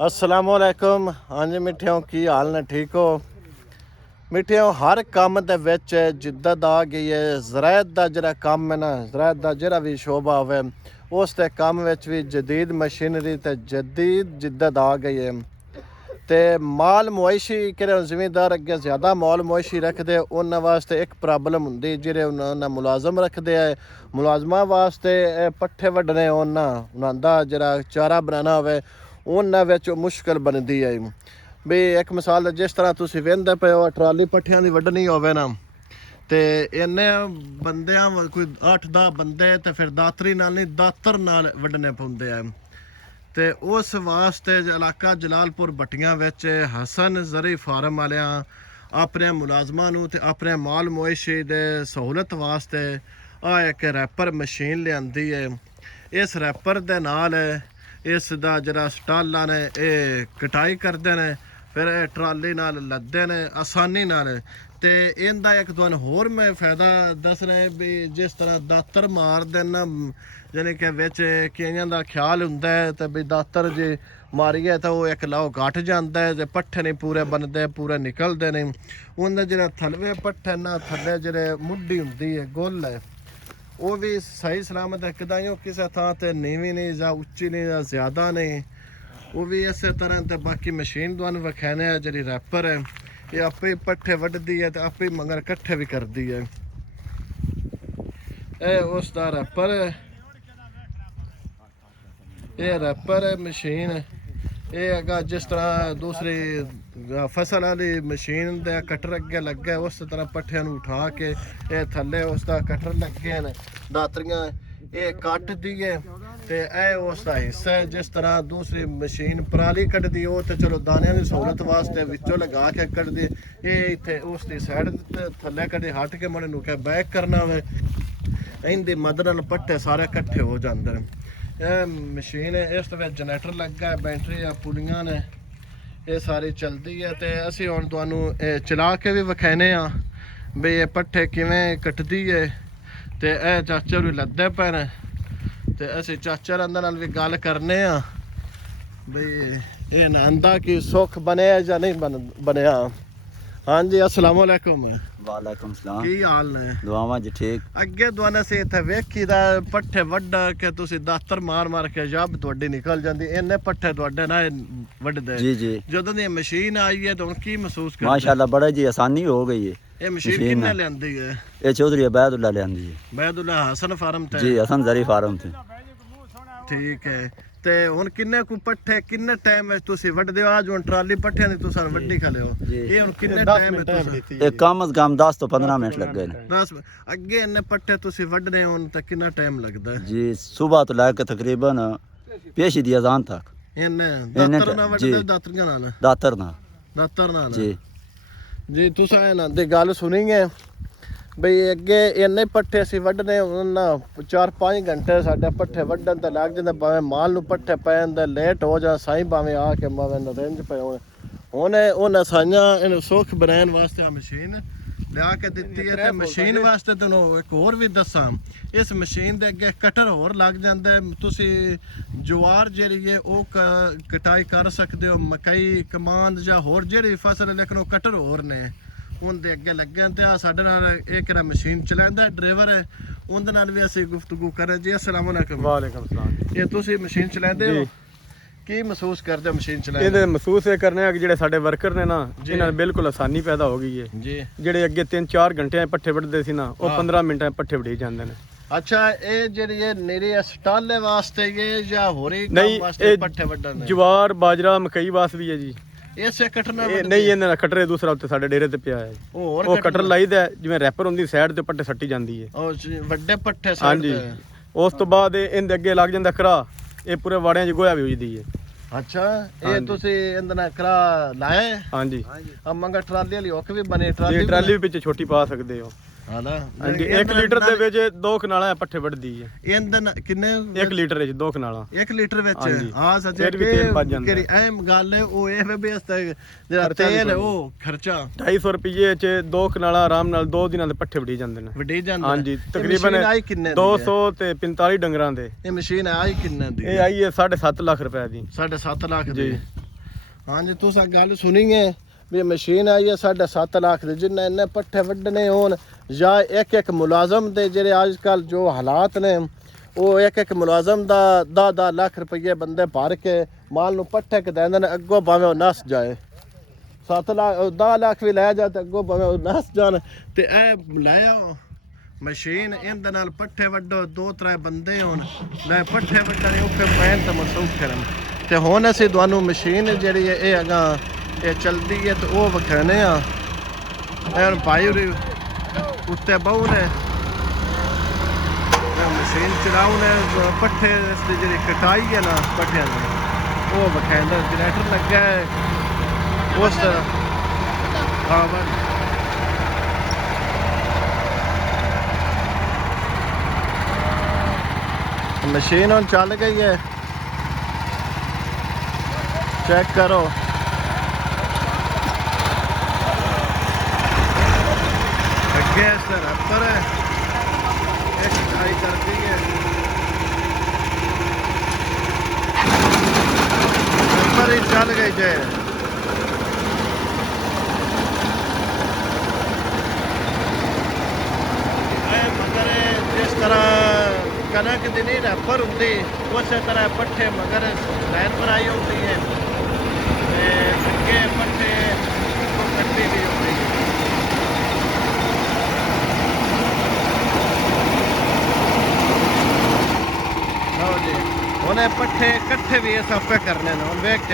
अस्सलामुअलैकुम। हाँ जी मिठियों, की हाल ने? ठीक हो मिठियों? हर काम दे विच जिद्दत आ गई है। ज़राअत दा जिहड़ा काम है ना, ज़राअत दा जिहड़ा भी शोबा होवे उस ते काम विच भी जदीद मशीनरी ते जदीद जिद्दत आ गई है। ते माल मुआशी किहड़े ज़मींदार अगे ज़्यादा माल मुआशी रखते उन्होंने वास्ते एक प्रॉब्लम हुंदी, जिहड़े उन्होंने मुलाजम रखते हैं मुलाजमां वास्ते पट्ठे वड्डने उन्हां दा जिहड़ा चारा बनाना होवे उन्हां विच मुश्किल बनदी है। भी एक मिसाल जिस तरह तुसीं वेंदे पे हो ट्राली पट्ठियां दी वड्डनी होवे ना, ते इन्ने बंदियां कोई 8-10 बंदे ते फिर दातरी नाल नहीं दातर नाल वड्डने पौंदे आ। ते उस वास्ते इलाका जलालपुर भट्टियां विच हसन जरी फार्म वालियां अपने मुलाजमां नूं ते अपने माल मुआशी दे सहूलत वास्ते एक रैपर मशीन लिआंदी है। इस रैपर दे नाल इस दा जिहड़ा स्टालां ने कटाई करदे ने, फिर ट्राली नाल लददे ने आसानी नाल। ते इनदा एक तुहानूं होर मैं फायदा दसना है भी जिस तरह दातर मारदे ना, यानी कि बिच केइयां दा ख्याल हुंदा है ते भी दातर जे मारिए तो वो एक लाओ घट जाता है, ते पट्ठे नहीं पूरे बनते, पूरे निकलते नहीं। उनके जिहड़े थलवे पट्ठे ना, थल्ले जिहड़े मुड्डी हुंदी है गुल है, वो भी सही सलामत है, कदाइयों किसी थां ते नीवी नहीं या उच्ची नहीं या ज़्यादा नहीं। वो भी इस तरह ते बाकी मशीन तुहानूं विखाने है जिहड़ी रैपर है, ये आपे ही पट्ठे वड्डदी है तो आपे ही मगर कट्ठे भी करदी है। उसका रैपर है, ये रैपर है मशीन। ये अगर जिस तरह दूसरी फसल वाली मशीन दे कटर अगे लगे उस तरह पट्ठियां नूं उठा के ये थल्ले उसका कटर लगे हैं दातरियां ये कट दिए ते उसका हिस्सा है। जिस तरह दूसरी मशीन पराली कटदी वो तो चलो दानियां की सहूलत वास्ते विचों लगा के कटदी, ये इत्थे उसकी साइड थल्ले कदे हट के मने नूं बैक करना होवे, इनकी मदद नाल पट्ठे सारे कट्ठे हो जाते हैं। यह मशीन है, इस जनरेटर लगा है, बैटरी या पुलियां ने, ये सारी चलती है। तो असी हुण तुहानूं चला के भी विखाने भी ये पट्ठे किवें कटदी है। तो यह चाचा भी लदे पे ने, तो असी चाचा रंदा नाल भी गल करने भी ये आंदा कि सुख बने या नहीं बनया। हाँ जी अस्सलामुअलैकुम। वालेकुम सलाम। की हाल ने? दुआवां जी ठीक। अगे दुआने से इत्थे वेखी दा पट्ठे वड्डा के तुसी दातर मार मार के जब तुहाडी निकल जांदी, इन्ने पट्ठे तुहाडे ना वड्डदे। जी जी। जदों दी मशीन आई है तो हुण की महसूस करदे? माशाल्लाह बड़ा जी आसानी हो गई है। ये मशीन किन्ने लिआंदी है? ये चौधरी अबैदुल्ला लिआंदी है। बैदुल्ला हसन फार्म ते? जी हसन जरी फार्म थे। ठीक है। ते हुण किन्ने को पट्ठे किन्ने टाइम में तुसी वड्डदे हो? आज हुण ट्राली पट्ठियां दी तुसां वड्डी खले हो, ये हुण किन्ने टाइम में तुसी? एक कम अज कम 10 तो 15 मिनट लग गए। 10 अगे इन्ने पट्ठे तुसी वड्डने होण ते किन्ना टाइम लगदा है? जी सुबह तो लेकर तकरीबन पेशी दी अजान तक। इन्ने दातर ना वड्डदे? दातरियां नाल? दातर नाल जी जी। तुसां इन्हां दी गल सुनी है बई अगे इन्ने पट्ठे असी वड्डने ना 4-5 घंटे साडे पट्ठे वड्डन ते लग जांदे, भावें माल नूं पट्ठे पैण दे लेट हो जा साईं भावें आके भावें रेंज पे होण। हुण उन्हां साइयां इन्हूं सुख बनाउण वास्ते आ मशीन लिया के दित्ती है। ते मशीन वास्ते तैनूं एक होर भी दसां, इस मशीन दे अगे कटर होर लग जांदा है। तुसी ज्वार जिहड़ी है वो कटाई कर सकदे हो, मकई कमांद जां होर जिहड़ी फसल है, लेकिन वो कटर होर ने उनके अगे लगे। तो आ साडे नाल एक मशीन चलांदा ड्राइवर है, उनदे नाल भी असीं गुफ्तगू करें। जी अस्सलाम वालेकुम। वालेकुम सलाम। ये तुसी मशीन चलांदे हो, की महसूस करते हो मशीन चलाने? ये महसूस ये करने कि जेडे साडे वर्कर ने ना, इन्हां बिल्कुल आसानी पैदा हो गई है जी। जेडे अगे 3-4 घंटे पट्ठे वड्डदे सी ना, वो 15 मिनटां पट्ठे वड्डी जांदे ने। अच्छा, ये जेहड़ी है नेरे स्टाले वास्ते ये या होरी काम नहीं, वास्ते पट्ठे वड्डन? ज्वार बाजरा मकई वास्ते भी है जी। इसे कटना नहीं इन्हां कटरे दूसरा उत्ते साडे डेरे ते पिया है, वो कटर लाईदा जिवें रैपर हुंदी साइड ते पट्टे सट्टी जांदी है। और वड्डे पट्ठे हाँ जी। उस तो बाद इहदे अगे लग जांदा करा, ये पूरे वाड़ियां च गोया भी होईदी है। अच्छा, ये तुसी इंदे नाल करा लाए? हाँ जी। अब मंगा ट्राली वाली हुक भी बने? ट्राली भी पिछे छोटी पा सकदे हो। हाँ ना। 1 लीटर दे विच 2 कनाला पट्ठे वड्डदी है। इंदे किन्ने? 1 लीटर विच 2 कनाला। 1 लीटर विच? हाँ सच्चे फिर भी तेल बच जांदा केड़ी अहम गल है वो ये भी इसदा जेड़ा तेल है वो खर्चा 250 रुपये च 2 कनाला आराम नाल 2 दिनां दे पट्ठे वड्डी जांदे ने। वड्डी जांदे? हाँ जी। तकरीबन 245 डंगरां दे। ये मशीन आई किन्ने दी? ये आई है 7.5 लाख रुपए दी। 7.5 लाख दी? ਹਾਂਜੀ ਤੁਸੀਂ ਗੱਲ ਸੁਣੀ ਹੈ ਵੀ ਮਸ਼ੀਨ ਆਈ ਹੈ 7.5 ਲੱਖ ਦੇ, ਜਿੰਨੇ ਇੰਨੇ ਪੱਠੇ ਵੱਢਣੇ ਹੋਣ ਜਾਂ ਇੱਕ ਮੁਲਾਜ਼ਮ ਦੇ ਜਿਹੜੇ ਅੱਜ ਕੱਲ ਜੋ ਹਾਲਾਤ ਨੇ ਉਹ ਇੱਕ ਮੁਲਾਜ਼ਮ ਦਾ 10 ਲੱਖ ਰੁਪਏ ਬੰਦੇ ਭਰ ਕੇ ਮਾਲ ਨੂੰ ਪੱਠੇ ਕ ਦਿੰਦੇ ਨੇ, ਅੱਗੋਂ ਭਾਵੇਂ ਉਹ ਨਸ ਜਾਏ 7 ਲੱਖ 10 ਲੱਖ ਵੀ ਲੈ ਜਾ ਤੇ ਅੱਗੋਂ ਭਾਵੇਂ ਉਹ ਨਸ ਜਾਣ। ਤੇ ਇਹ ਲੈ ਆਓ ਮਸ਼ੀਨ, ਇਹਦੇ ਨਾਲ ਪੱਠੇ ਵੱਢੋ, 2-3 ਬੰਦੇ ਹੋਣ ਲੈ ਪੱਠੇ ਵੱਢਣੇ ਔਖੇ ਪੈਣ ਤੇ ਮਸੌਖੇ ਰਹਿਣ। ਤੇ ਹੁਣ ਅਸੀਂ ਤੁਹਾਨੂੰ ਮਸ਼ੀਨ ਜਿਹੜੀ ਹੈ ਇਹ ਅਗਾਂ ਇਹ ਚਲਦੀ ਹੈ ਤੇ ਉਹ ਵਿਖਾਣੇ ਆ। ਇਹ ਭਾਈ ਉਰੇ ਉੱਤੇ ਬਹੂ ਨੇ ਮਸ਼ੀਨ ਚਲਾਉ ਨੇ ਪੱਠੇ ਦੀ ਜਿਹੜੀ ਕਟਾਈ ਹੈ ਨਾ ਪੱਠਿਆਂ ਦੀ ਉਹ ਵਿਖਾਉਂਦਾ, ਜਨਰੇਟਰ ਲੱਗਾ ਹੈ ਉਸ ਤਰ੍ਹਾਂ। ਹਾਂ ਬਸ ਮਸ਼ੀਨ ਹੁਣ ਚੱਲ ਗਈ ਹੈ, ਚੈੱਕ ਕਰੋ। ਅੱਗੇ ਇਸ ਰੈਪਰ ਹੈ, ਇਹ ਕਟਾਈ ਕਰਦੀ ਹੈ, ਰੈਪਰ ਹੀ ਚੱਲ ਗਈ ਜੇ। ਇਹ ਮਗਰ ਜਿਸ ਤਰ੍ਹਾਂ ਕਣਕ ਦੀ ਨਹੀਂ ਰੈਪਰ ਹੁੰਦੀ ਉਸੇ ਤਰ੍ਹਾਂ ਪੱਠੇ ਮਗਰ ਲਾਈਨ ਬਣਾਈ ਹੁੰਦੀ ਹੈ ਤੇ ਅੱਗੇ ਪੱਠੇ ਕੱਟੀ ਵੀ ਹੁੰਦੀ ਹੈ। ਲਓ ਜੀ ਹੁਣ ਇਹ ਪੱਠੇ ਇਕੱਠੇ ਵੀ ਇਸ ਆਪੇ ਕਰਨੇ ਨੇ। ਹੁਣ ਵੇਖ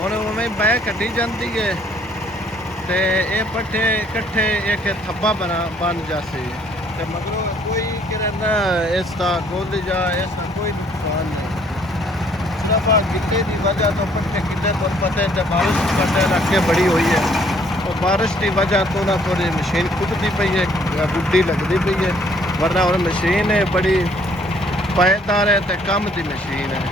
ਹੁਣ ਉਵੇਂ ਬਹਿ ਕੱਢੀ ਜਾਂਦੀ ਹੈ ਤੇ ਇਹ ਪੱਠੇ ਇਕੱਠੇ ਇੱਕ ਥੱਬਾ ਬਣ ਜਾਸੀ ਤੇ ਮਗਰੋਂ ਕੋਈ ਕਿਰਨਾ ਇਸ ਦਾ ਗੋਲ ਜਾਂ ਇਸ ਦਾ ਕੋਈ ਨੁਕਸਾਨ ਨਹੀਂ। ਦਫਾ ਗਿੱਲੇ ਦੀ ਵਜ੍ਹਾ ਤੋਂ ਪੱਠੇ ਕਿੱਲੇ ਤੋਂ ਪਤਾ ਹੈ ਤੇ ਬਾਰਿਸ਼ ਕਰਦੇ ਇਲਾਕੇ ਬੜੀ ਹੋਈ ਹੈ, ਉਹ ਬਾਰਿਸ਼ ਦੀ ਵਜ੍ਹਾ ਤੋਂ ਨਾ ਥੋੜੀ ਮਸ਼ੀਨ ਖੁੱਬਦੀ ਪਈ ਹੈ, ਗੁੱਡੀ ਲੱਗਦੀ ਪਈ ਹੈ, ਵਰਨਾ ਹੁਣ ਮਸ਼ੀਨ ਹੈ ਬੜੀ ਪਾਇਦਾਰ ਹੈ ਤੇ ਕੰਮ ਦੀ ਮਸ਼ੀਨ ਹੈ।